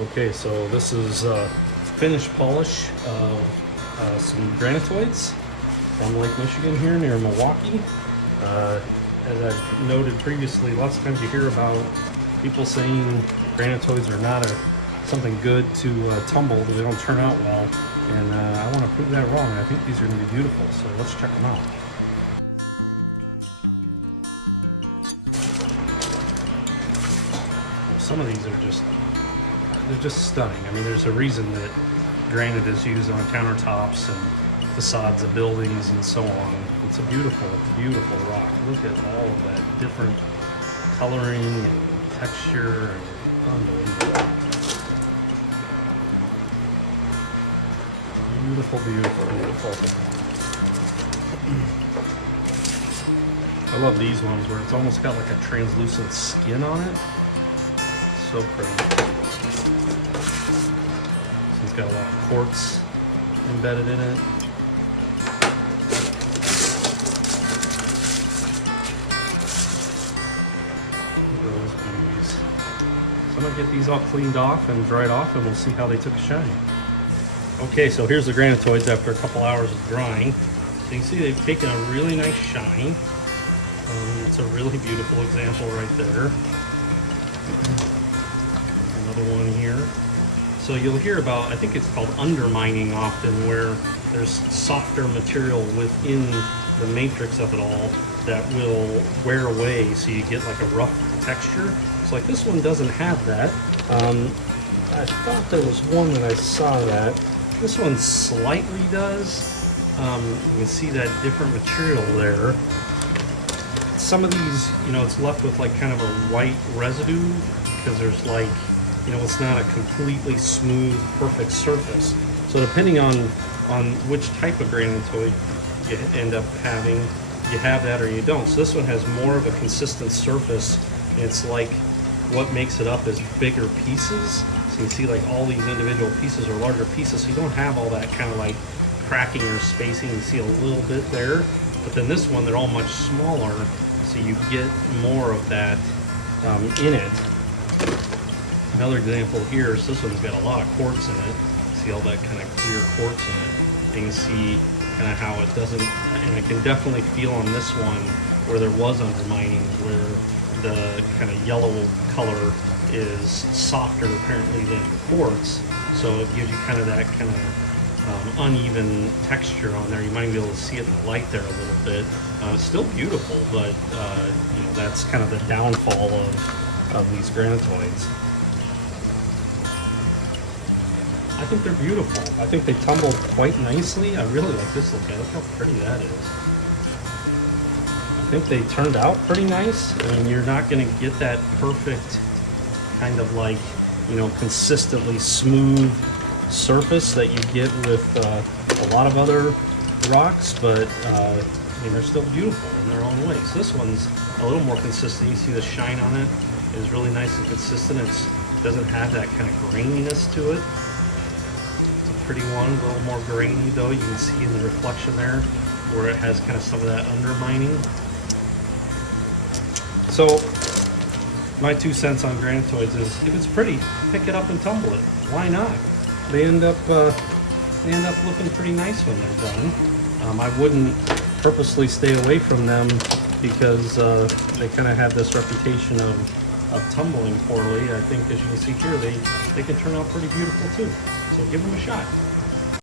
Okay, so this is finished polish of some granitoids from Lake Michigan here near Milwaukee. As I've noted previously, lots of times you hear about people saying granitoids are not something good to tumble, that they don't turn out well. And I want to prove that wrong. I think these are going to be beautiful, so let's check them out. Some of these are they're just stunning. I mean, there's a reason that granite is used on countertops and facades of buildings and so on. It's a beautiful, beautiful rock. Look at all of that different coloring and texture, and unbelievable. Beautiful, beautiful, beautiful. I love these ones where it's almost got like a translucent skin on it. So pretty. It's got a lot of quartz embedded in it. Look at those beauties. So I'm gonna get these all cleaned off and dried off, and we'll see how they took a shine. Okay, so here's the granitoids after a couple hours of drying. So you can see they've taken a really nice shine. It's a really beautiful example right there. Another one here. So you'll hear about, I think it's called undermining often, where there's softer material within the matrix of it all that will wear away, so you get like a rough texture. So like this one doesn't have that. I thought there was one that I saw that. This one slightly does. You can see that different material there. Some of these, you know, it's left with like kind of a white residue because there's like, you know, it's not a completely smooth, perfect surface. So depending on which type of granitoid you end up having, you have that or you don't. So this one has more of a consistent surface. And it's like what makes it up is bigger pieces. So you can see like all these individual pieces are larger pieces. So you don't have all that kind of like cracking or spacing. You see a little bit there. But then this one, they're all much smaller. So you get more of that in it. Another example here is this one's got a lot of quartz in it. See all that kind of clear quartz in it. And you can see kind of how it doesn't, and I can definitely feel on this one where there was undermining, where the kind of yellow color is softer apparently than the quartz. So it gives you kind of that kind of uneven texture on there. You might be able to see it in the light there a little bit. It's still beautiful, but you know, that's kind of the downfall of these granitoids. I think they're beautiful. I think they tumble quite nicely. I really like this look at it. Look how pretty that is. I think they turned out pretty nice. I mean, you're not going to get that perfect kind of like, you know, consistently smooth surface that you get with a lot of other rocks, but I mean, they're still beautiful in their own way. So this one's a little more consistent. You see the shine on it is really nice and consistent. It doesn't have that kind of graininess to it. Pretty one, a little more grainy though. You can see in the reflection there where it has kind of some of that undermining. So my 2 cents on granitoids is, if it's pretty, pick it up and tumble it. Why not? They end up looking pretty nice when they're done. I wouldn't purposely stay away from them because they kind of have this reputation of tumbling poorly. I think, as you can see here, they can turn out pretty beautiful too. So give them a shot.